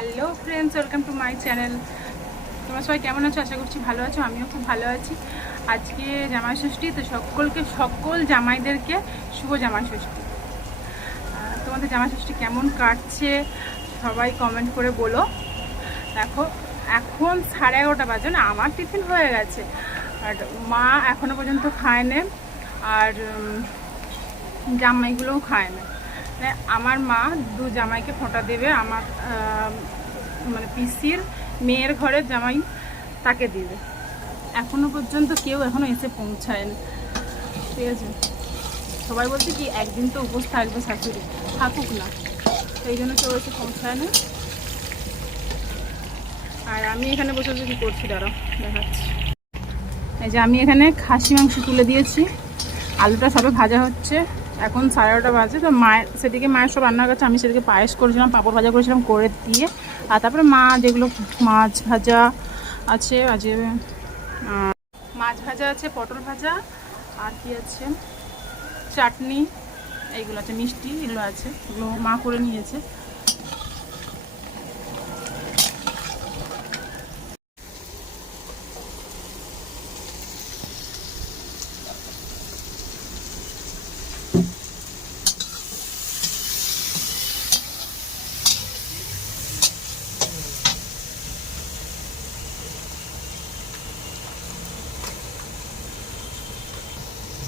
Hello friends, welcome to my channel. তোমরা সবাই কেমন আছো? আশা করছি ভালো আছো, আমিও খুব ভালো আছি। আজকে জামাই ষষ্ঠী তো সকলকে, সকল জামাইদেরকে শুভ জামাই ষষ্ঠী তোমাদের জামাই ষষ্ঠী কেমন কাটছে, সবাই কমেন্ট করে বলো। দেখো, এখন সাড়ে এগারোটা বাজে, না, আমার টিফিন হয়ে গেছে। আর মা এখনও পর্যন্ত খায় না আর জামাইগুলোও খায় না আমার মা দু জামাইকে ফোঁটা দেবে, আমার মানে পিসির মেয়ের ঘরের জামাই তাকে দিবে। এখনও পর্যন্ত কেউ এখনও এসে পৌঁছায়নি। ঠিক আছে? সবাই বলছে কি, একদিন তো উপোস থাকবে শাশুড়ি। থাকুক না। সেই জন্য কেউ এসে পৌঁছায় না আর আমি এখানে বসে বসে কি করছি? দাঁড়াও, দেখাচ্ছি। এই যে আমি এখানে খাসি মাংস তুলে দিয়েছি। আলুটা সবে ভাজা হচ্ছে। এখন সাড়ে এগারোটা বাজে, তো মায়ের, সেদিকে মায়ের সব রান্নার কাছে আমি সেদিকে পায়েস করেছিলাম, পাঁপড় ভাজা করেছিলাম করে দিয়ে, আর তারপরে মা যেগুলো মাছ ভাজা আছে আজকে মাছ ভাজা আছে, পটল ভাজা, আর কি আছে, চাটনি, এইগুলো আছে, মিষ্টি, এগুলো আছে, এগুলো মা করে নিয়েছে।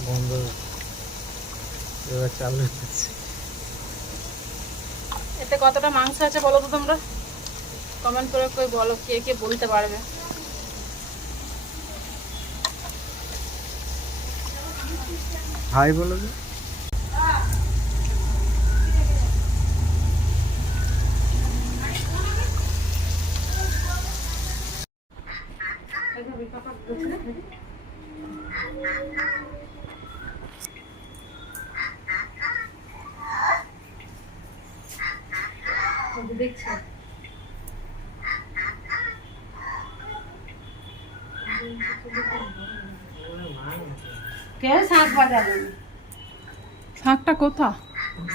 বন্ধ এবার চালু হচ্ছে এতে কতটা মাংস আছে বলো তো তোমরা? কমেন্ট করে কই বলো কে কে বলতে পারবে? হাই বলো যে শাকটা কোথা?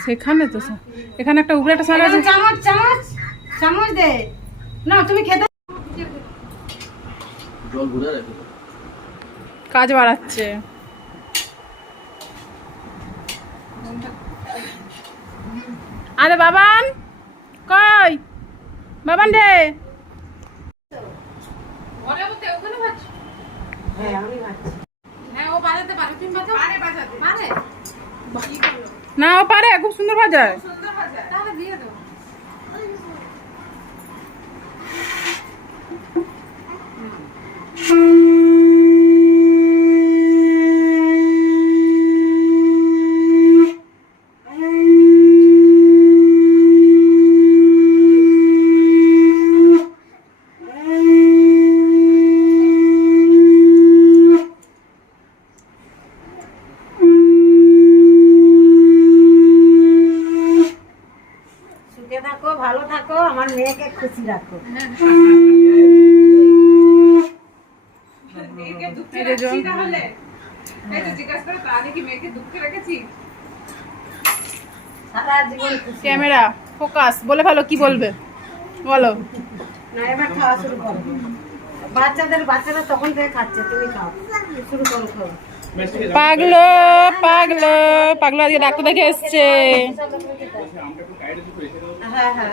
সেখানে তো এখানে একটা উপরে একটা শাক আছে। চামচ চামচ চামচ দে। না তুমি খেতে কাজ বাড়াচ্ছে। আরে বাবান! কই? বাবান রে। হ্যাঁ আমি ভাবছি না ও পারে খুব সুন্দর বাজায় সুখে থাকো থাকো আমার মেয়েকে খুশি রাখো। ক্যামেরা ফোকাস বলে ভালো কি বলবে? বলো। না এবার খাওয়া শুরু করো। বাচ্চাদের বাচ্চারা তখন থেকে খাচ্ছে তুমি খাও। শুরু করো খাও। পাগলো পাগলো পাগলো আজকে ডাক্তার দেখে এসছে। হ্যাঁ হ্যাঁ।